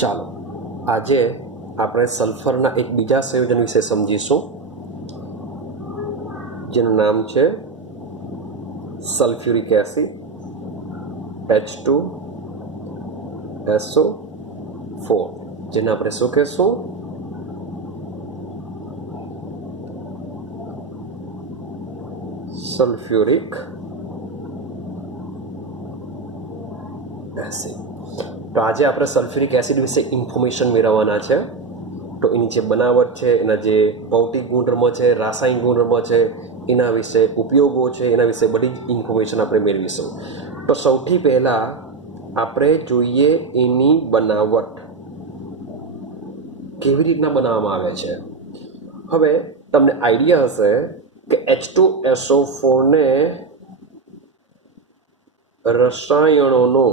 ચાલો આજે આપણે સલ્ફરના એક બીજા સંયોજન વિશે સમજીશું, જેનું નામ છે સલ્ફ્યુરિક એસિડ H2SO4, જેને આપણે શું કહેશું? Sulphuric acid. તો આજે આપણે સલ્ફ્યુરિક એસિડ વિશે ઇન્ફોર્મેશન મેળવવાના છે. તો એની જે બનાવટ છે, એના જે ભૌતિક ગુણધર્મો છે, રાસાયણિક ગુણધર્મો છે, એના વિશે ઉપયોગો છે, એના વિશે બધી જ ઇન્ફોર્મેશન આપણે મેળવીશું. તો સૌથી પહેલાં આપણે જોઈએ એની બનાવટ, કેવી રીતના બનાવવામાં આવે છે. હવે તમને આઈડિયા હશે કે H2SO4 ને રસાયણોનો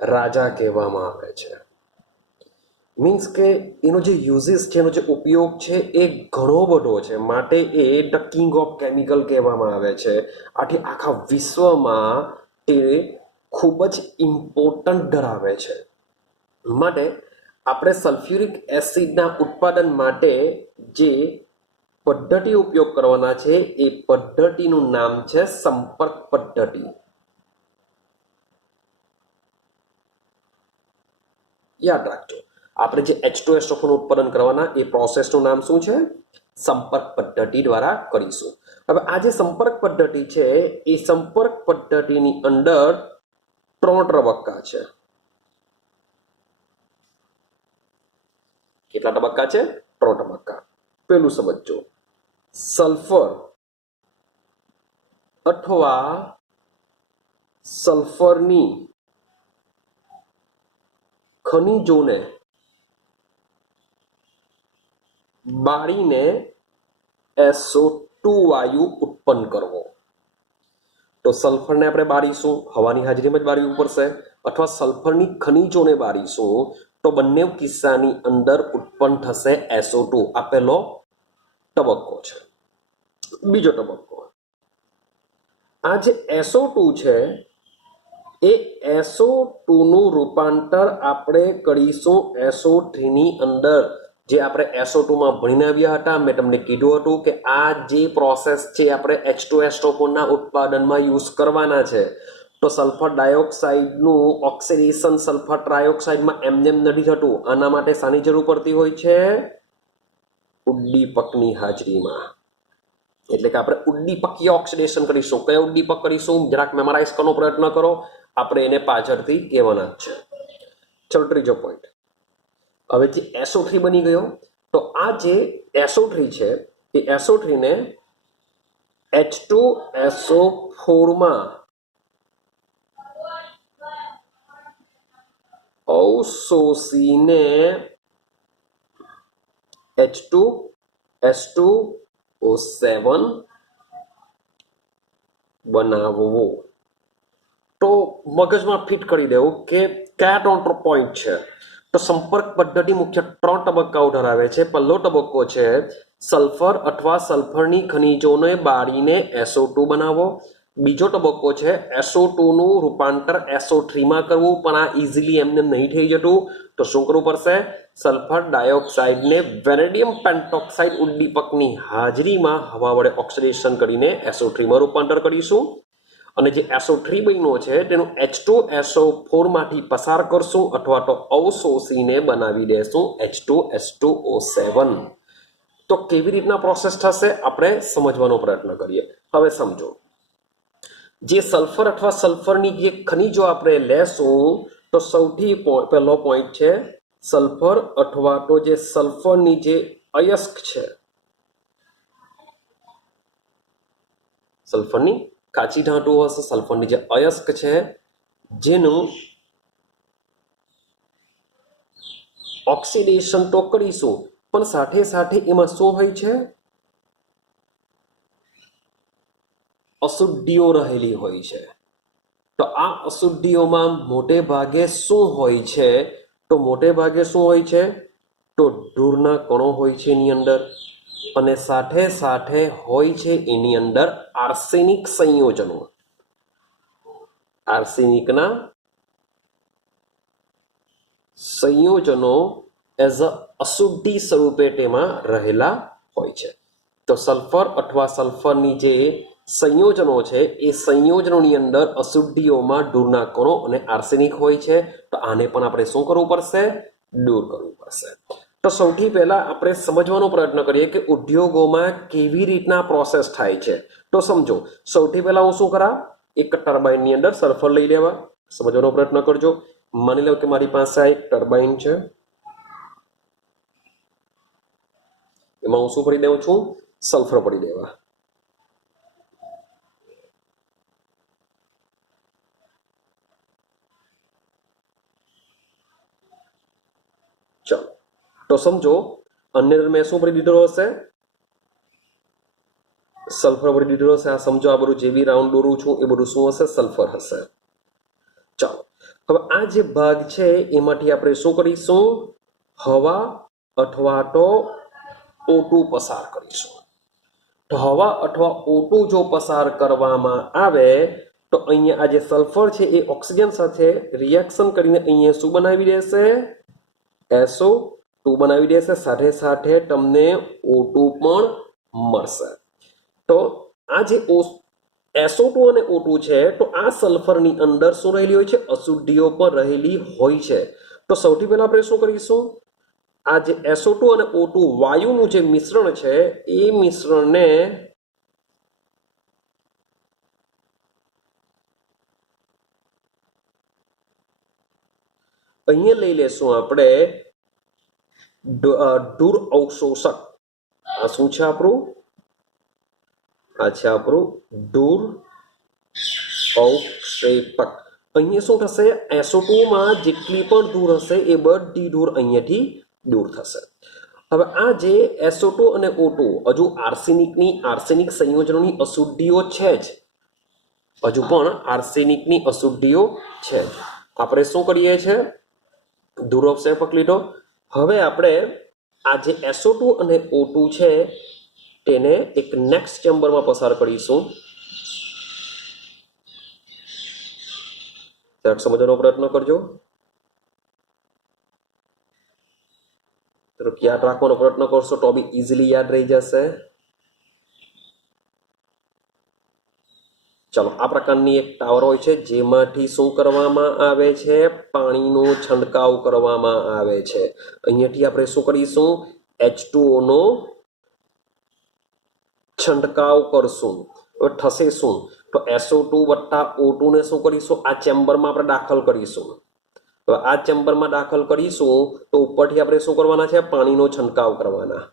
રાજા કહેવામાં આવે છે. મીન્સ કે એનો જે યુઝિસ છે, એનો જે ઉપયોગ છે એ ઘણો બધો છે, માટે એ ધ કિંગ ઓફ કેમિકલ કહેવામાં આવે છે. આથી આખા વિશ્વમાં એ ખૂબ જ ઇમ્પોર્ટન્ટ ધરાવે છે. માટે આપણે સલ્ફ્યુરિક એસિડના ઉત્પાદન માટે જે પદ્ધતિ ઉપયોગ કરવાના છે એ પદ્ધતિનું નામ છે સંપર્ક પદ્ધતિ. યાદ રાખજો, આપણે જે H2SO4 નું ઉત્પાદન કરવાના એ પ્રોસેસનું નામ શું છે? સંપર્ક પદ્ધતિ દ્વારા કરીશું. હવે આ જે સંપર્ક પદ્ધતિ છે એ સંપર્ક પદ્ધતિની અંદર 3 તબક્કા છે. કેટલા તબક્કા છે? 3 તબક્કા. પેલું સમજો, સલ્ફર અથવા સલ્ફરની ખનિજોને બાળીને SO2 વાયુ ઉત્પન્ન કરવો. તો સલ્ફરને આપણે બાળીશું, હવાની હાજરીમાં જ બાળવું પડશે, અથવા સલ્ફરની ખનિજોને બાળીશું તો બંને કિસ્સાની અંદર ઉત્પન્ન થશે SO2. આ પહેલો તબક્કો છે. બીજો તબક્કો, આ જે SO2 છે એ SO2 નું રૂપાંતર આપણે કરીશું SO3 ની અંદર. જે આપણે SO2 માં ભણીને આવ્યા હતા, મેં તમને કીધું હતું કે આ જે પ્રોસેસ છે આપણે H2SO4 ના ઉત્પાદનમાં યુઝ કરવાના છે. તો સલ્ફર ડાયોક્સાઇડનું ઓક્સિડેશન સલ્ફર ટ્રાયોક્સાઇડમાં એમને નથી થતું. આના માટે શાની જરૂર પડતી હોય છે? ઉદ્દીપકની હાજરીમાં. એટલે કે આપણે ઉદ્દીપકીય ઓક્સિડેશન કરીશું. કયો ઉદ્દીપક કરીશું? જરાક મેમરાઇઝ કરવાનો પ્રયત્ન કરો, આપણે એને પાછળથી કહેવાના જ છે. ચલો, ત્રીજો પોઈન્ટ. હવે જે SO3 બની ગયો, તો આ જે SO3 છે એ SO3 ને H2SO4 માં અવશોષીને H2S2O7 બનાવવો. તો મગજમાં ફિટ કરી દેવું કે કયા 3 પોઈન્ટ છે. તો સંપર્ક પદ્ધતિ મુખ્ય 3 તબક્કાઓ ધરાવે છે. પહેલો તબક્કો છે સલ્ફર અથવા સલ્ફરની ખનિજોને બાળીને SO2 બનાવવો. બીજો તબક્કો છે SO2 નું રૂપાંતર SO3 માં કરવું, પણ આ ઇઝીલી એમને નહીં થઈ જતું. તો શું કરવું પડશે? સલ્ફર ડાયોક્સાઇડને વેનેડિયમ પેન્ટોક્સાઇડ ઉદ્દીપકની હાજરીમાં હવા વડે ઓક્સિડેશન કરીને SO3 માં રૂપાંતર કરીશું. અને જે SO3 બન્યો છે તેનું H2SO4 માંથી પસાર કરશું અથવા તો અવશોષીને બનાવી દેશું H2S2O7. તો કેવી રીતના પ્રોસેસ થશે આપણે સમજવાનો પ્રયત્ન કરીએ. હવે સમજો, જે સલ્ફર અથવા સલ્ફરની જે ખનિજો આપણે લેશું, તો સૌથી પહેલો પોઈન્ટ છે સલ્ફર અથવા તો જે સલ્ફરની જે અયસ્ક છે, સલ્ફરની કાચી ધાતુ હશે, સલ્ફરની જે અયસ્ક છે, જેનું ઓક્સિડેશન તો કરીશું, પણ સાથે સાથે એમાં શું હોય છે? અશુદ્ધિઓ રહેલી હોય છે. તો આ અશુદ્ધિઓમાં મોટે ભાગે શું હોય છે? તો મોટે ભાગે શું હોય છે? તો ધૂળના કણો હોય છે એની અંદર, અને સાથે સાથે હોય છે એની અંદર આર્સેનિક સંયોજનો. આર્સેનિકના સંયોજનો એઝ અ અશુદ્ધિ સ્વરૂપે તેમાં રહેલા હોય છે। તો સલ્ફર અથવા સલ્ફરની જે સંયોજનો છે એ સંયોજનોની અંદર અશુદ્ધિઓમાં દૂરના કણો અને આર્સેનિક હોય છે। તો આને પણ આપણે શું કરવું પડશે? દૂર કરવું પડશે। તો સૌથી પહેલા આપણે સમજવાનો પ્રયત્ન કરીએ કે ઉદ્યોગોમાં કેવી રીતના પ્રોસેસ થાય છે। તો સમજો, સૌથી પહેલા હું શું કરા, એક ટર્બાઇનની અંદર સલ્ફર લઈ લેવા, સમજવાનો પ્રયત્ન કરજો। માની લો કે મારી પાસે આ એક ટર્બાઇન છે, એમાં હું શું ભરી દઉં છું? સલ્ફર ભરી દેવા। ચાલો, તો સમજો અન્ય મેં શું ભરી દીધો હશે? સલ્ફર ભરી દીધો હશે। આ સમજો આ બધું જે બી રાઉન્ડ દોરું છું એ બધું શું હશે? સલ્ફર હશે। ચાલો, હવે આ જે ભાગ છે એમાંથી આપણે શું કરીશું? હવા અથવા તો O2 પસાર કરીશું। તો હવા અથવા O2 જો પસાર કરવામાં આવે તો અહીંયા આ જે સલ્ફર છે એ ઓક્સિજન સાથે રિએક્શન કરીને અહીંયા શું બનાવી દેશે? SO2 બનાવી દેશે। સાથે સાથે તમને O2 પણ મળશે। તો આ જે SO2 અને O2 છે તો આ સલ્ફરની અંદર શું રહેલી હોય છે? અશુદ્ધિઓ પણ રહેલી હોય છે। તો સૌથી પહેલા આપણે શું કરીશું? આ જે SO2 અને O2 વાયુનું જે મિશ્રણ છે એ મિશ્રણને અહીંયા લઈ લેશું આપણે દૂર અવશોષક। આ શું છે આપણું? આ છે આપણું દૂર અવક્ષેપક। અહીંયા શું થશે? SO2 માં જેટલી પણ ધૂળ હશે એ બધી ધૂળ અહીંયાથી દૂર થશે। હવે આ જે SO2 અને O2 હજુ આર્સેનિક સંયોજનોની અશુદ્ધિઓ છે જ, હજુ પણ આર્સેનિકની અશુદ્ધિઓ છે જ। આપણે શું કરીએ છીએ? ધૂર અવક્ષેપક લીધો। હવે આપણે આ જે SO2 અને O2 છે તેને એક નેક્સ્ટ ચેમ્બરમાં પસાર કરીશું। સમજવાનો પ્રયત્ન કરજો। યાદ રાખવાનો પ્રયત્ન કરશો તો બી ઇઝીલી યાદ રહી જશે। ચલો, આ પ્રકારની એક ટાવર હોય છે જેમાંથી શું કરવામાં આવે છે? પાણીનો છંટકાવ કરવામાં આવે છે। અહીંયાથી આપણે શું કરીશું? H2O નો છંટકાવ કરશું। હવે થશે શું? તો SO2 વત્તા O2 ને શું કરીશું? આ ચેમ્બરમાં આપણે દાખલ કરીશું। હવે આ ચેમ્બરમાં દાખલ કરીશું તો ઉપરથી આપણે શું કરવાના છે? પાણીનો છંટકાવ કરવાના।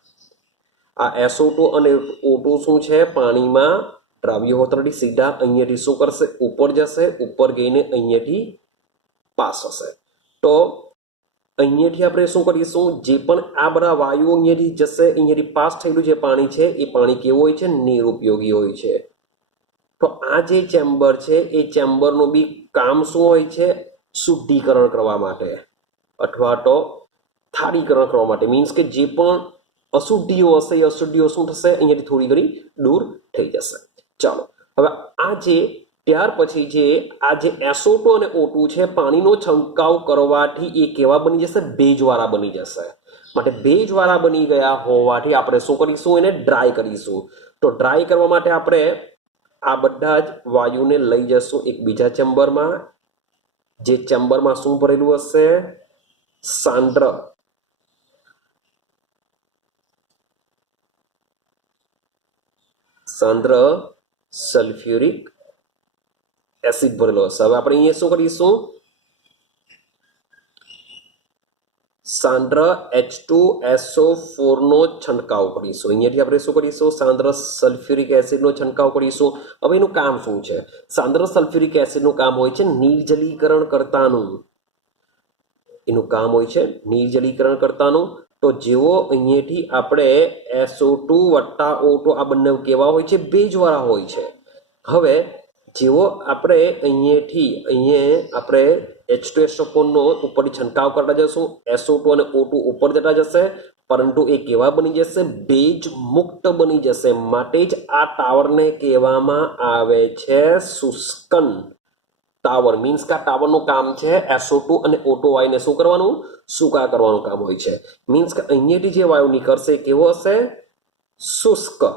આ SO2 અને O2 શું છે? પાણીમાં દ્રાવ્ય હોતરથી સીધા અહીંયાથી શું કરશે? ઉપર જશે। ઉપર ગઈને અહીંયાથી પાસ હશે। તો અહીંયાથી આપણે શું કરીશું? જે પણ આ બધા વાયુઓ અહીંયાથી જશે, અહીંયાથી પાસ થયેલું જે પાણી છે એ પાણી કેવું હોય છે? નિરુપયોગી હોય છે। તો આ જે ચેમ્બર છે એ ચેમ્બરનું બી કામ શું હોય છે? શુદ્ધિકરણ કરવા માટે અથવા તો થાળીકરણ કરવા માટે। મીન્સ કે જે પણ અશુદ્ધિઓ હશે એ અશુદ્ધિઓ શું થશે? અહીંયાથી થોડી ઘણી દૂર થઈ જશે। ચાલો, હવે આ જે ત્યાર પછી જે આ જે SO2 અને O2 છે પાણીનો છંટકાવ કરવાથી એ કેવા બની જશે? ભેજવાળા બની જશે। માટે ભેજવાળા બની ગયા હોવાથી આપણે શું કરીશું? એને ડ્રાય કરીશું। તો ડ્રાય કરવા માટે આપણે આ બધા જ વાયુને લઈ જશું એક બીજા ચેમ્બરમાં, જે ચેમ્બરમાં શું ભરેલું હશે? સાંદ્ર સલ્ફ્યુરિક એસિડ ભરેલો હશે। હવે આપણે અહીંયા શું કરીશું? સાંદ્ર H2SO4 નો છંટકાવ કરીશું। અહીંયાથી આપણે શું કરીશું? સાંદ્ર સલ્ફ્યુરિક એસિડનો છંટકાવ કરીશું। હવે એનું કામ શું છે? સાંદ્ર સલ્ફ્યુરિક એસિડનું કામ હોય છે નિર્જલીકરણ કરતાનું। એનું કામ હોય છે નિર્જલીકરણ કરતાનું। તો જેવો અહીંયાથી આપણે SO2 વત્તા O2 આ બંને કેવા હોય છે? ભેજવાળા હોય છે। હવે જેવો આપણે અહીંયા આપણે H2SO4 નો ઉપરથી છંટકાવ કરતા જશું, SO2 અને O2 ઉપર જતા જશે, પરંતુ એ કેવા બની જશે? ભેજ મુક્ત બની જશે। માટે જ આ ટાવરને કહેવામાં આવે છે શુષ્કન टावर मीन्स का टावर નું કામ છે SO2 અને O2 વાયુને શું કરવાનું સૂકા કરવાનું કામ હોય છે મીન્સ કે અહીંયાથી જે વાયુ નીકળશે કેવો હશે શુષ્ક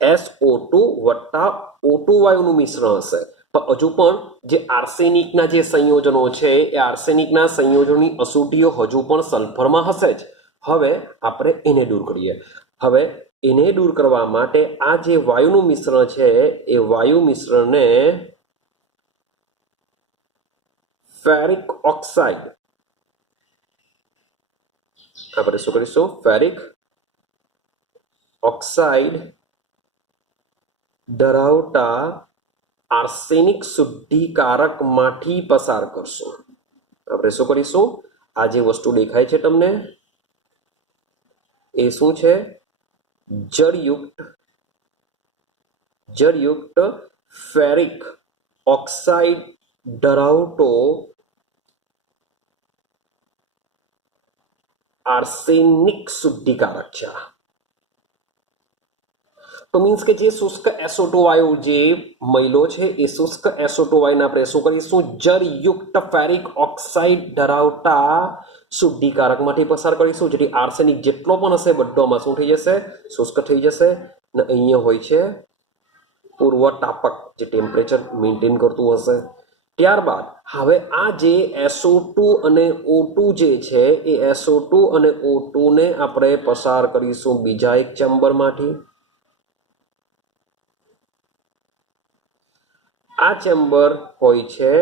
SO2 વત્તા O2 વાયુનું મિશ્રણ હશે પણ હજુ પણ જે આર્સેનિકના જે સંયોજનો છે એ આર્સેનિકના સંયોજનોની અશુદ્ધિઓ હજુ પણ સલ્ફરમાં હશે જ હવે આપણે એને દૂર કરીએ હવે એને દૂર કરવા માટે આ જે વાયુનું મિશ્રણ છે એ વાયુ મિશ્રણને ફેરિક ઓક્સાઇડ આપણે શું કરીશું ફેરિક ઓક્સાઇડ ધરાવતા આર્સેનિક શુદ્ધિકારકમાંથી પસાર કરશું આપણે શું કરીશું આ જે વસ્તુ દેખાય છે તમને એ શું છે જળયુક્ત ફેરિક ઓક્સાઇડ ધરાવતો આર્સેનિક શુદ્ધિકારક છે તો મીન્સ કે જે શુષ્ક SO2 વાયુ જે મહિલો છે એ શુષ્ક SO2 વાયુને આપણે શું કરીશું જળયુક્ત ફેરિક ઓક્સાઇડ ધરાવતા શુદ્ધિકારકમાંથી પસાર કરીશું જેથી આર્સેનિક જેટલો પણ હશે બધોમાં શું થઈ જશે શુષ્ક થઈ જશે અને અહીંયા હોય છે પૂર્વ તાપક જે ટેમ્પરેચર મેન્ટેન કરતું હશે ત્યારબાદ હવે આ જે SO2 અને O2 જે છે એ SO2 અને O2 ને આપણે પસાર કરીશું બીજા એક ચેમ્બરમાંથી આ ચેમ્બર હોય છે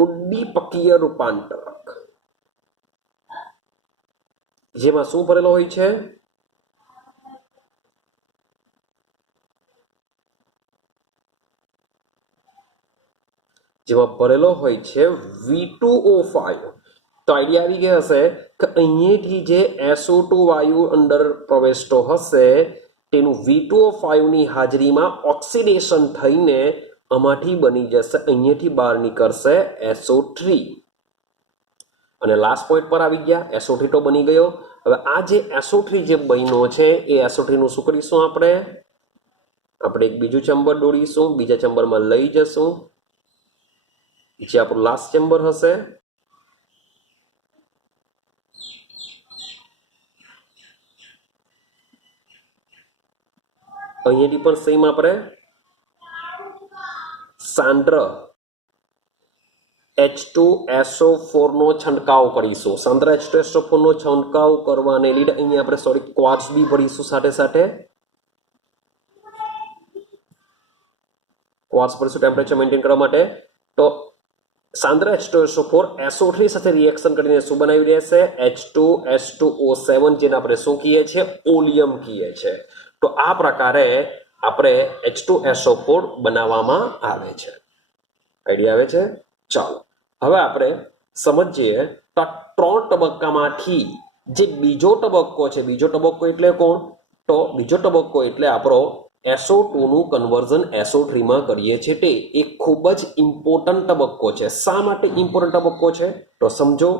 ઉદ્દીપકીય રૂપાંતરક જેમાં શું ભરેલો હોય છે જેમાં ભરેલો હોય છે V2O5 તો આઈડિયા આવી ગયા હશે કે અહીંયાથી જે SO2 વાયુ અંદર પ્રવેશતો હશે તેનું V2O5 ની હાજરીમાં ઓક્સિડેશન થઈને આમાંથી બની જશે અહીંયાથી બહાર નીકળશે SO3 અને લાસ્ટ પોઈન્ટ પર આવી ગયા SO3 તો બની ગયો હવે આ જે SO3 જે બન્યો છે એ SO3 નું શું કરીશું આપણે એક બીજું ચેમ્બર દોડીશું બીજા ચેમ્બરમાં લઈ જશું જે આપણું લાસ્ટ ચેમ્બર હશે અહીંયાથી પણ સેમ આપણે સાંદ્ર H2SO4 નો છંટકાવ કરીશું સાંદ્ર H2SO4 નો છંટકાવ કરવાને લીધે અહીંયા આપણે ક્વાર્ટઝ બી ભરીશું સાથે સાથે ક્વાર્ટઝ ભરીશું ટેમ્પરેચર મેન્ટેન કરવા માટે તો સાંદ્ર H2SO4 SO3 સાથે રિએક્શન કરીને શું બનાવી દેશે H2S2O7 જેને આપણે શું કહીએ છીએ ઓલિયમ કહીએ છીએ તો આ પ્રકારે આપણે H2SO4 બનાવવામાં આવે છે આઈડિયા આવે છે ચાલો હવે આપણે સમજીએ તો ત્રણ તબક્કામાંથી જે બીજો તબક્કો છે બીજો તબક્કો એટલે કોણ તો બીજો તબક્કો એટલે આપણો SO2 નું કન્વર્ઝન SO3 માં કરીએ છીએ તે એક ખૂબ જ ઇમ્પોર્ટન્ટ તબક્કો છે શા માટે ઇમ્પોર્ટન્ટ તબક્કો છે તો સમજો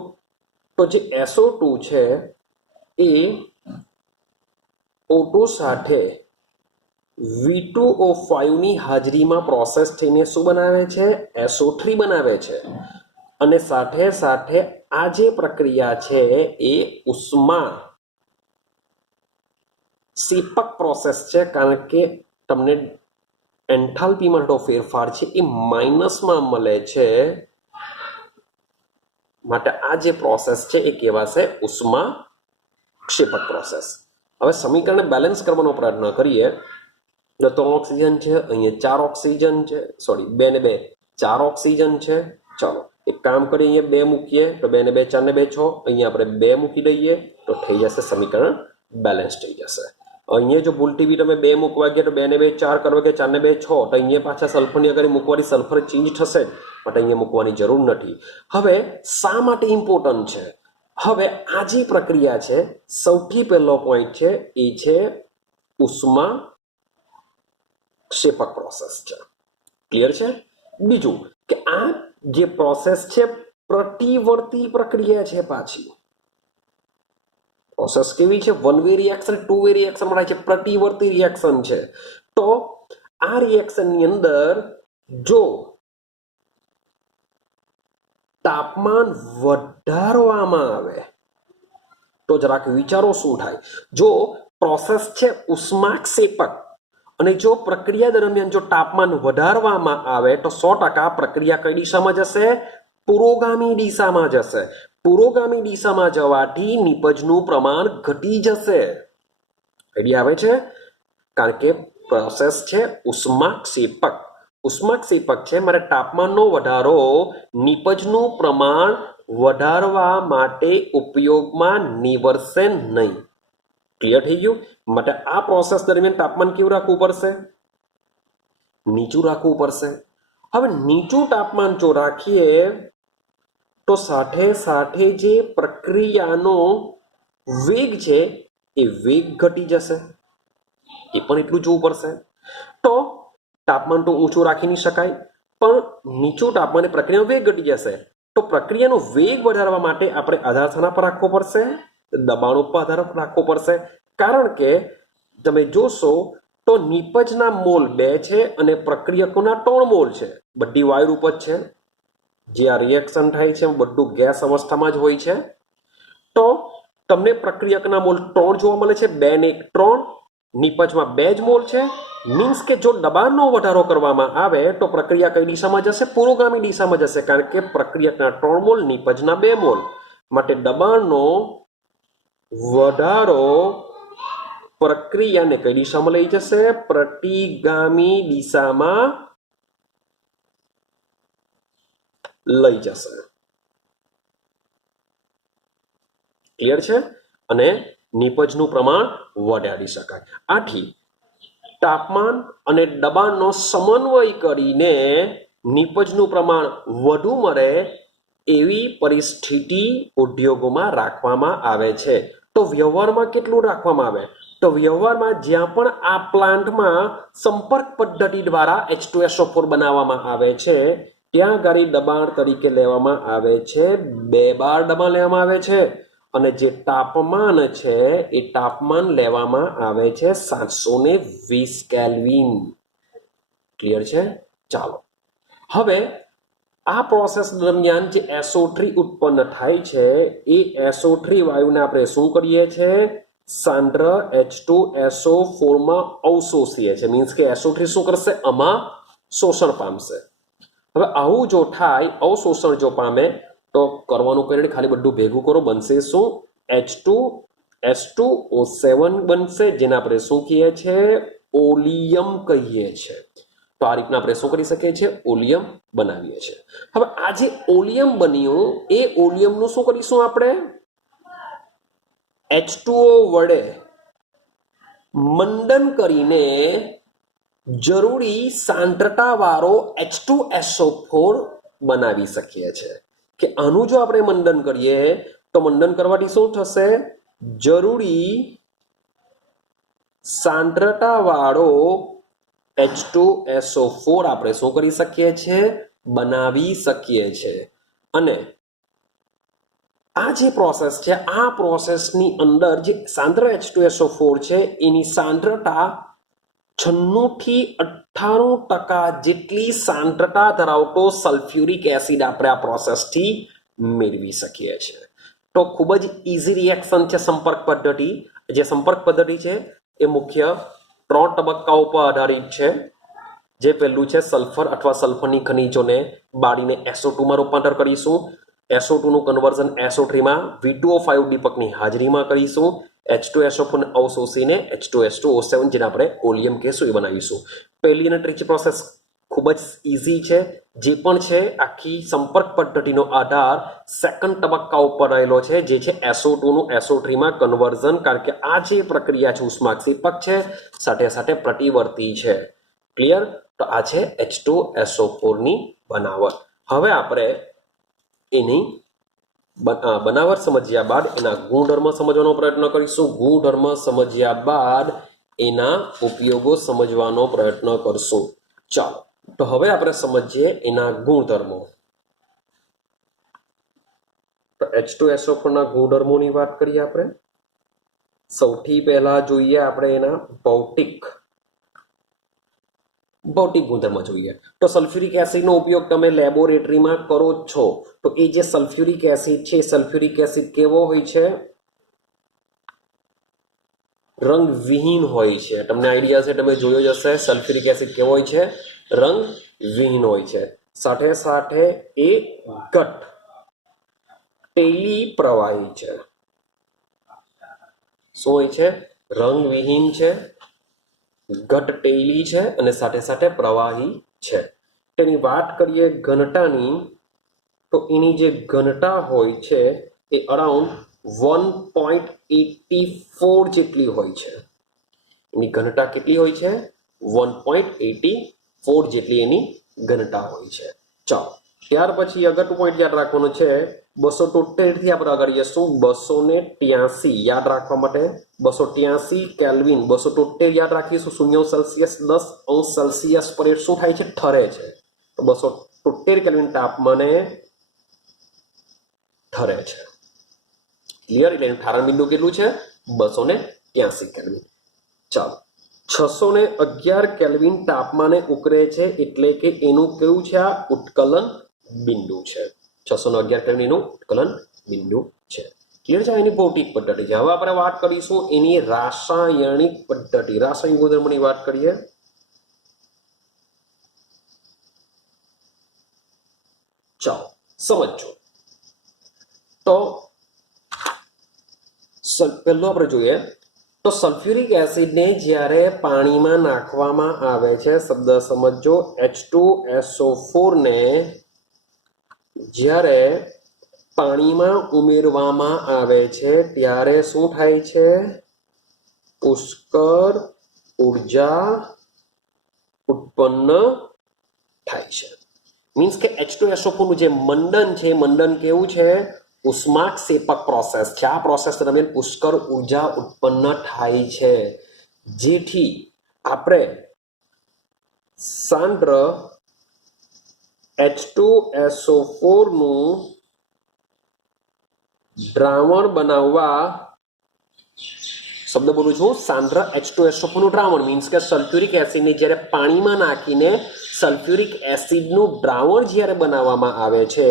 તો જે SO2 છે એ O2 સાથે V2O5 ની હાજરીમાં પ્રોસેસ થઈને શું બનાવે છે SO3 બનાવે છે અને સાથે સાથે આ જે પ્રક્રિયા છે એ ઉષ્મા ક્ષેપક પ્રોસેસ છે કારણ કે તમને એન્થાલ્પીમાં થતો ફેરફાર છે એ માઇનસમાં મળે છે માટે આ જે પ્રોસેસ છે એ કહેવાશે ઉષ્મા ક્ષેપક પ્રોસેસ હવે સમીકરણને બેલેન્સ કરવાનો પ્રયત્ન કરીએ તો 3 ઓક્સિજન છે અહીંયા 4 ઓક્સિજન છે સોરી 2 ને 2 4 ઓક્સિજન છે ચાલો એક કામ કરીએ અહીંયા 2 મૂકીએ તો 2 ને 2 4 ને 2 6 અહીંયા આપણે 2 મૂકી દઈએ તો થઈ જશે સમીકરણ બેલેન્સ થઈ જશે અહીંયા જો ભૂલથી બી તમે 2 મૂકવા ગયા તો 2 ને 2 4 કરવા કે 4 ને 2 6 તો અહીંયા પાછા સલ્ફરની આગળ મૂકવાની સલ્ફર ચેન્જ થશે માટે અહીંયા મૂકવાની જરૂર નથી હવે શા માટે ઇમ્પોર્ટન્ટ છે હવે આ જે પ્રક્રિયા છે સૌથી પહેલો પોઈન્ટ છે એ છે ઉષ્મા ક્ષેપક પ્રોસેસ છે ક્લિયર છે બીજું કે આ જે પ્રોસેસ છે પ્રતિવર્તી પ્રક્રિયા છે પાછી પ્રોસેસ કેવી છે one way reaction two way reaction મળે છે પ્રતિવર્તી રિએક્શન છે તો આ રિએક્શન ની અંદર જો તાપમાન વધારવામાં આવે તો જરાક વિચારો શું થાય. જો પ્રોસેસ છે ઉષ્માક્ષેપક અને જો પ્રક્રિયા દરમિયાન જો તાપમાન વધારવામાં આવે તો 100% પ્રક્રિયા કઈ દિશામાં જશે? પુરોગામી દિશામાં જશે. પુરોગામી દિશામાં જવાથી નિપજનું પ્રમાણ ઘટી જશે. આઈડિયા આવે છે? કારણ કે પ્રોસેસ છે ઉષ્માક્ષેપક. ઉષ્માક્ષેપક છે, મારે તાપમાનનો વધારો નિપજનું પ્રમાણ વધારવા માટે ઉપયોગમાં નીવડશે નહીં. ક્લિયર થઈ ગયું? માટે આ પ્રોસેસ દરમિયાન તાપમાન કેવું રાખવું પડશે? નીચું રાખવું પડશે. હવે નીચું તાપમાન જો રાખીએ તો સાથે સાથે જે પ્રક્રિયાનો વેગ છે એ વેગ ઘટી જશે. એ પણ એટલું જોવું પડશે. તો તાપમાન તો ઊંચું રાખી નહીં શકાય, પણ નીચું તાપમાને પ્રક્રિયાનો વેગ ઘટી જશે. તો પ્રક્રિયાનો વેગ વધારવા માટે આપણે આધાર શાના પર રાખવો પડશે? દબાણ ઉપર આધાર રાખવો પડશે. કારણ કે તમે જોશો તો નિપજના મોલ 2 છે અને પ્રક્રિયકોના 3 મોલ છે. બધી વાયુ રૂપ જ છે. જે આ રિએક્શન થાય છે બધું ગેસ અવસ્થામાં જ હોય છે. તો તમને પ્રક્રિયકના મોલ 3 જોવા મળે છે, 2 ને 1 3. નિપજમાં 2 જ મોલ છે. મીન્સ કે જો દબાણનો વધારો કરવામાં આવે તો પ્રક્રિયા કઈ દિશામાં જશે? પુરોગામી દિશામાં જશે. કારણ કે પ્રક્રિયકના 3 મોલ, નિપજના 2 મોલ. માટે દબાણનો વધારો પ્રક્રિયાને કઈ દિશામાં લઈ જશે? પ્રતિગામી દિશામાં લઈ જશે. ક્લિયર છે? અને નિપજનું પ્રમાણ વધારી શકાય. આથી તાપમાન અને દબાણનો સમન્વય કરીને નિપજનું પ્રમાણ વધુ મળે એવી પરિસ્થિતિ ઉદ્યોગોમાં રાખવામાં આવે છે. તો વ્યવહારમાં કેટલું રાખવામાં આવે? તો વ્યવહારમાં જ્યાં પણ આ પ્લાન્ટમાં સંપર્ક પદ્ધતિ દ્વારા H2SO4 બનાવવામાં આવે છે ત્યાં ગાડી દબાણ તરીકે લેવામાં આવે છે 2 બાર દબાણ લેવામાં આવે છે. અને જે તાપમાન છે એ તાપમાન લેવામાં આવે છે 720 કેલ્વિન. ક્લિયર છે? ચાલો હવે આ પ્રોસેસ દરમિયાન જે SO3 ઉત્પન્ન થાય છે એ SO3 વાયુને આપણે શું કરીએ છીએ? સાંદ્ર H2SO4 માં અવશોષીએ છીએ. મીન્સ કે SO3 શું કરશે? આમાં શોષણ પામશે. હવે આવું જો થાય, અવશોષણ જો પામે તો કરવાનું કરીને ખાલી બધું ભેગું કરો, બનશે શું? H2S2O7 બનશે, જેને આપણે શું કહીએ છીએ? ઓલિયમ કહીએ છીએ. તો આ રીતના આપણે શું કરી શકીએ છીએ? ઓલિયમ બનાવીએ છીએ. હવે આ જે ઓલિયમ બન્યું એ ઓલિયમનું શું કરીશું આપણે? H2O વડે મંડન કરીને જરૂરી સાંદ્રતા વાળો H2SO4 બનાવી શકીએ છીએ. કે આનું જો આપણે મંડન કરીએ તો મંડન કરવાથી શું થશે? જરૂરી સાંદ્રતા વાળો H2SO4 આપણે શું કરી શકીએ છીએ? બનાવી શકીએ છીએ. અને આ જે પ્રોસેસ છે આ પ્રોસેસની અંદર જે સાંદ્ર H2SO4 છે એની સાંદ્રતા 96 થી 98% જેટલી સાંદ્રતા ધરાવતો સલ્ફ્યુરિક એસિડ આપણે આ પ્રોસેસથી મેળવી શકીએ છીએ. તો ખૂબ જ ઇઝી રિએક્શન છે સંપર્ક પદ્ધતિ. જે સંપર્ક પદ્ધતિ છે એ મુખ્ય 3 તબક્કાઓ પર આધારિત છે. જે પહેલું છે સલ્ફર અથવા સલ્ફરની ખનિજોને બાળીને SO2 માં રૂપાંતર કરીશું. SO2 નું કન્વર્ઝન SO3 માં V2O5 દીપકની હાજરીમાં કરીશું. H2SO4 ને અવશોષીને H2S2O7 જેને આપણે ઓલિયમ કહેશું એ બનાવીશું. પહેલી અને ત્રીજી પ્રોસેસ ખૂબ જ ઇઝી છે. જે પણ છે આખી સંપર્ક પદ્ધતિનો આધાર સેકન્ડ તબક્કા ઉપર રહેલો છે, જે છે SO2 નું SO3 માં કન્વર્ઝન. કારણ કે આ જે પ્રક્રિયા છે ઉષ્માક્ષેપક છે, સાથે સાથે પ્રતિવર્તી છે. ક્લિયર? તો આ છે H2SO4 ની બનાવટ. હવે આપણે એની બનાવટ સમજ્યા બાદ એના ગુણધર્મ સમજવાનો પ્રયત્ન કરીશું. ગુણધર્મ સમજ્યા બાદ એના ઉપયોગો સમજવાનો પ્રયત્ન કરશું. ચાલો તો હવે આપણે સમજીએ એના ગુણધર્મો. તો H2SO4 ના ગુણધર્મોની વાત કરીએ આપણે. સૌથી પહેલા જોઈએ આપણે એના ભૌતિક ભૌતિક ગુણધર્મ જોઈએ તો સલ્ફ્યુરિક એસિડનો ઉપયોગ તમે લેબોરેટરીમાં કરો છો તો એ જે સલ્ફ્યુરિક એસિડ છે સલ્ફ્યુરિક એસિડ કેવો હોય છે રંગવિહીન હોય છે તમને આઈડિયા છે તમે જોયો જ હશે સલ્ફ્યુરિક એસિડ કેવો હોય છે રંગવિહીન હોય છે સાથે સાથે એ ઘટ તેલી પ્રવાહી છે શું હોય છે રંગવિહીન છે ઘટ તેલી છે અને સાથે સાથે પ્રવાહી છે તેની વાત કરીએ ઘનતાની તો એની જે ઘનતા હોય છે એ અરાઉન્ડ 1.84 જેટલી હોય છે એની ઘનતા કેટલી હોય છે 1.84 જેટલી એની ઘનતા હોય છે ચાલો ત્યાર પછી અગત્યનું પોઈન્ટ યાદ રાખવાનું છે 273 થી આપણે આગળ જઈશું 283 યાદ રાખવા માટે 283 કેલ્વિન 273 યાદ રાખીશું 0 સેલ્સિયસ 10 અંશ સેલ્સિયસ પર એ શું થાય છે ઠરે છે તો 273 કેલ્વિન તાપમાને ઠરે છે ક્લિયર એટલે ઠારણ બિંદુ કેટલું છે 283 કેલ્વિન ચાલો 611 કેલ્વિન તાપમાને ઉકળે છે એટલે કે એનું કેવું છે આ ઉત્કલન બિંદુ છે 611 કેલ્વિન એનું ઉત્કલન બિંદુ છે ક્લિયર છે એની ભૌતિક પદ્ધતિ છે હવે આપણે વાત કરીશું એની રાસાયણિક પદ્ધતિ રાસાયણિક ગુણધર્મની વાત કરીએ ચાલો સમજો તો પહેલું આપણે જોઈએ તો સલ્ફ્યુરિક એસિડને જ્યારે પાણીમાં નાખવામાં આવે છે શબ્દ સમજો H2SO4 ને જ્યારે પાણીમાં ઉમેરવામાં આવે છે ત્યારે શું થાય છે પુષ્કળ ઉર્જા ઉત્પન્ન થાય છે મીન્સ કે H2SO4 નું જે મંડન છે મંડન કેવું છે ઉષ્માક્ષેપક પ્રોસેસ છે આ પ્રોસેસ દરમિયાન પુષ્કળ ઉર્જા ઉત્પન્ન થાય છે જેથી આપણે સાંદ્ર H2SO4 નું દ્રાવણ બનાવવા શબ્દ બોલું છું સાંદ્ર H2SO4 નું દ્રાવણ મીન્સ કે સલ્ફ્યુરિક એસિડને જ્યારે પાણીમાં નાખીને સલ્ફ્યુરિક એસિડનું દ્રાવણ જ્યારે બનાવવામાં આવે છે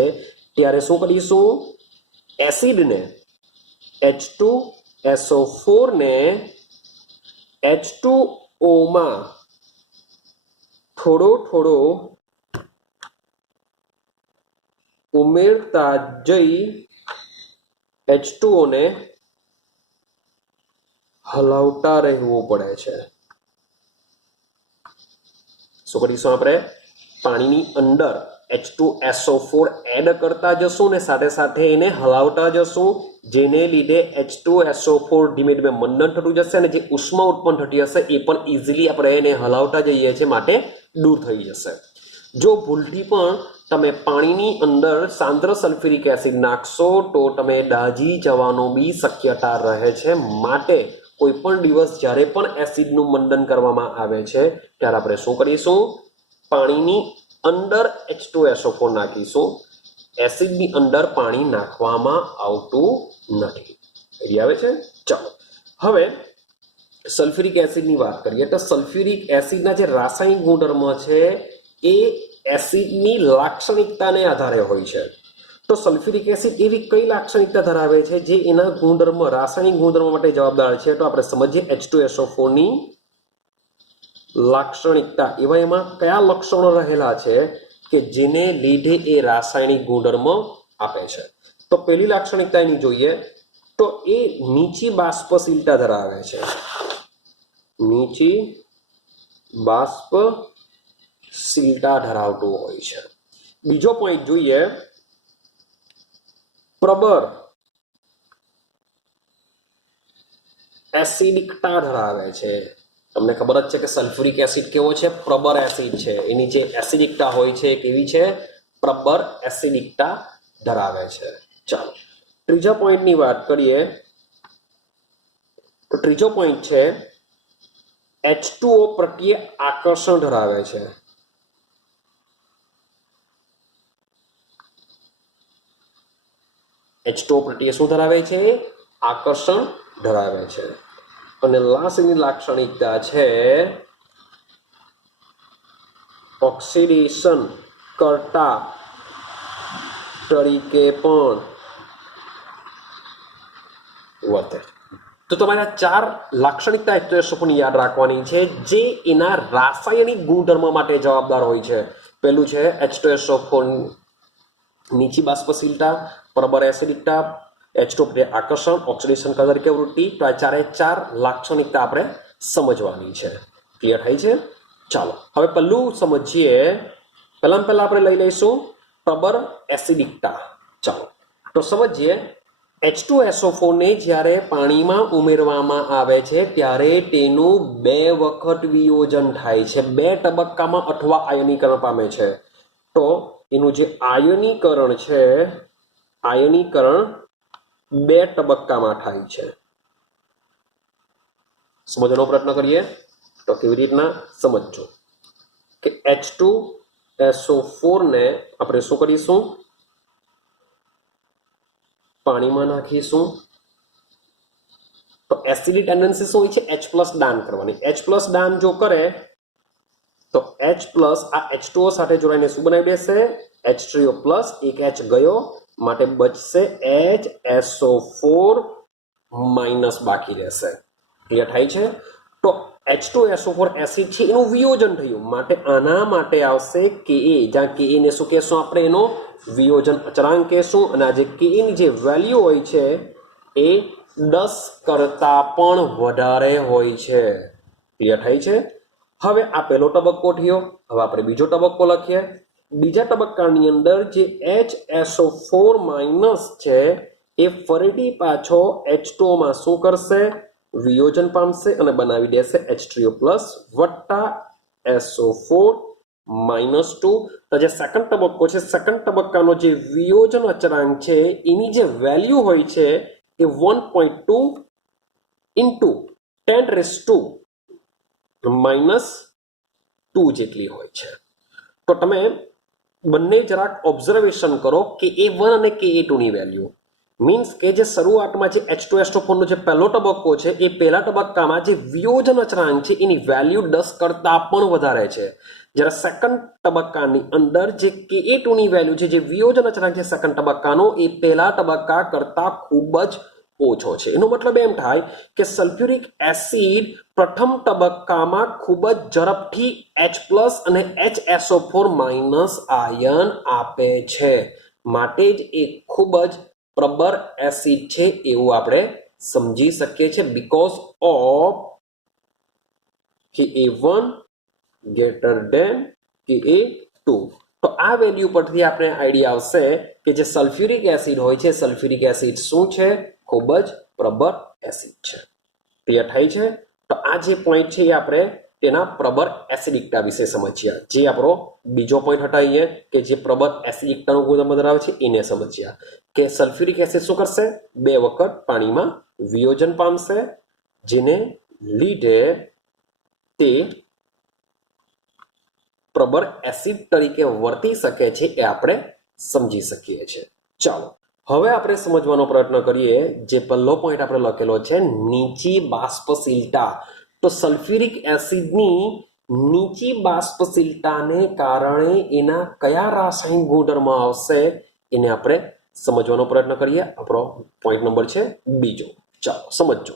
ત્યારે શું કરીશું એસિડને H2SO4 ને H2O માં થોડો થોડો ઉમેરતા જઈ H2O ને હલાવતા રહેવું પડે છે શું કરીશું આપણે પાણીની અંદર H2SO4 એડ કરતા જશું ને સાથે સાથે એને હલાવતા જશું જેને લીધે H2SO4 ધીમે ધીમે મંડન થતું જશે અને જે ઉષ્મા ઉત્પન્ન થતી હશે એ પણ ઇઝીલી આપણે એને હલાવતા જઈએ છીએ માટે દૂર થઈ જશે જો ભૂલથી પણ તમે પાણીની અંદર સાંદ્ર સલ્ફ્યુરિક એસિડ નાખશો તો તમે દાઝી જવાનો બી શક્યતા રહે છે માટે કોઈ પણ દિવસ જ્યારે પણ એસિડનું મંડન કરવામાં આવે છે ત્યારે આપણે શું કરીશું પાણીની અંદર H2SO4 નાખીશું એસિડની અંદર પાણી નાખવામાં આવતું નથી આઈડિયા આવે છે ચાલો હવે સલ્ફ્યુરિક એસિડની વાત કરીએ તો સલ્ફ્યુરિક એસિડના જે રાસાયણિક ગુણધર્મ છે એ એસિડની લાક્ષણિકતાને આધારે હોય છે તો સલ્ફ્યુરિક એસિડ એવી કઈ લાક્ષણિકતા ધરાવે છે જે એના ગુણધર્મ રાસાયણિક ગુણધર્મ માટે જવાબદાર છે તો આપણે સમજીએ H2SO4 ની લાક્ષણિકતા એવા એમાં કયા લક્ષણો રહેલા છે કે જેને લીધે એ રાસાયણિક ગુણધર્મ આપે છે તો પહેલી લાક્ષણિકતા એની જોઈએ તો એ નીચી બાષ્પશીલતા ધરાવે છે નીચી બાષ્પશીલતા ધરાવતું હોય છે બીજો પોઈન્ટ જોઈએ પ્રબળ એસિડિકતા ધરાવે છે તમને ખબર જ છે કે સલ્ફ્યુરિક એસિડ કેવો છે પ્રબળ એસિડ છે એની જે એસિડિકતા હોય છે કેવી છે પ્રબળ એસિડિકતા ધરાવે છે ચાલો ત્રીજા પોઈન્ટની વાત કરીએ તો ત્રીજો પોઈન્ટ છે H2O પ્રત્યે આકર્ષણ ધરાવે છે H2O પ્રત્યે શું ધરાવે છે આકર્ષણ ધરાવે છે અને લાસ્ટની લાક્ષણિકતા છે ઓક્સિડેશન કરતા તરીકે પણ વર્તે. તો તમારે આ 4 લાક્ષણિકતા H2SO4 ની યાદ રાખવાની છે જે એના રાસાયણિક ગુણધર્મ માટે જવાબદાર હોય છે. પહેલું છે H2SO4 નીચી બાષ્પશીલતા, પ્રબળ એસિડિકતા, H2 પ્રત્યે આકર્ષણ, ઓક્સિડેશન તરીકે વૃત્તિ. તો આ 4 લાક્ષણિકતા આપણે સમજવાની છે. ક્લિયર થાય છે? ચાલો હવે પહેલું સમજીએ. પહેલા આપણે લઈ લઈશું પ્રબળ એસિડિકતા. ચાલો તો સમજીએ. H2SO4 ને જ્યારે પાણીમાં ઉમેરવામાં આવે છે ત્યારે તેનું 2 વખત વિયોજન થાય છે, 2 તબક્કામાં અથવા આયનીકરણ પામે છે. તો એનું જે આયનીકરણ છે, આયનીકરણ 2 તબક્કામાં થાય છે. સમજવાનો પ્રયત્ન કરીએ તો કેવી રીતના સમજજો કે H2SO4 ને આપણે શું કરીશું, પાણીમાં નાખીશું તો એસિડિક ટેન્ડન્સી શું હોય છે, H+ દાન કરવાની. H+ દાન જો કરે તો H+ આ H2O સાથે જોડાઈને શું બનાવી દેશે, H3O+, એક H ગયો માટે બચશે HSO4- બાકી રહેશે. ક્લિયર થાય છે? તો H2SO4 એસિડ છે એનું વિયોજન થયું માટે આના માટે આવશે Ka, જ્યાં Ka ને શું કહેશું આપણે, એનો વિયોજન અચળાંક કહેશું. અને આ જે Ka ની જે વેલ્યુ હોય છે એ 10 કરતા પણ વધારે હોય છે. ક્લિયર થાય છે? હવે આ પહેલો તબક્કો થયો. હવે આપણે બીજો તબક્કો લખીએ. બીજા તબક્કાની અંદર જે HSO4- છે એ ફરીથી પાછો H2O માં શું કરશે, વિયોજન પામશે અને બનાવી દેશે H3O+ વત્તા SO4-2. તો જે સેકન્ડ તબક્કો છે, સેકન્ડ તબક્કાનો જે વિયોજન અચળાંક છે એની જે વેલ્યુ હોય છે એ 1.2 ઇન્ટુ 10⁻² જેટલી હોય છે. તો તમે બંને જરાક ઓબ્ઝર્વેશન કરો કે Ka1 અને Ka2 ની વેલ્યુ. મીન્સ કે જે શરૂઆતમાં જે H2SO4 નો જે પહેલો તબક્કો છે એ પહેલા તબક્કામાં જે વિયોજન અચળાંક છે એની વેલ્યુ 10 કરતા પણ વધારે છે. જ્યારે સેકન્ડ તબક્કાની અંદર જે Ka2 ની વેલ્યુ છે, જે વિયોજન અચળાંક છે સેકન્ડ તબક્કાનો, એ પહેલા તબક્કા કરતા ખૂબ જ ઓછો છે. એનો મતલબ એમ થાય કે સલ્ફ્યુરિક એસિડ પ્રથમ તબક્કામાં ખૂબ જ ઝડપથી H+ અને HSO4- આયન આપે છે. માટે જ એ ખૂબ જ પ્રબળ એસિડ છે એવું આપણે સમજી શકીએ છીએ. Because of Ka1 Ka2. તો આ વેલ્યુ પરથી આપણે આઈડિયા આવશે કે જે સલ્ફ્યુરિક એસિડ હોય છે, સલ્ફ્યુરિક એસિડ શું છે, ખૂબ જ પ્રબળ એસિડ છે. ક્લિયર થાય છે? તો આ જે પોઈન્ટ છે એ આપણે તેના પ્રબળ એસિડિકતા વિશે સમજ્યા. જે આપણો બીજો પોઈન્ટ હટાવીએ કે જે પ્રબળ એસિડિકતાનો ગુણધર્મ ધરાવે છે એને સમજ્યા કે સલ્ફ્યુરિક એસિડ શું કરશે, 2 વખત પાણીમાં વિયોજન પામશે, જેને લીધે તે પ્રબળ એસિડ તરીકે વર્તી શકે છે એ આપણે સમજી શકીએ છીએ. ચાલો હવે આપણે સમજવાનો પ્રયત્ન કરીએ. જે પહેલો પોઈન્ટ આપણે લખેલો છે નીચી બાષ્પશીલતા. તો સલ્ફ્યુરિક એસિડની નીચી બાષ્પશીલતાને કારણે એના કયા રાસાયણિક ગુણધર્મ આવશે એને આપણે સમજવાનો પ્રયત્ન કરીએ. આપણો પોઈન્ટ નંબર છે બીજો. ચાલો સમજો.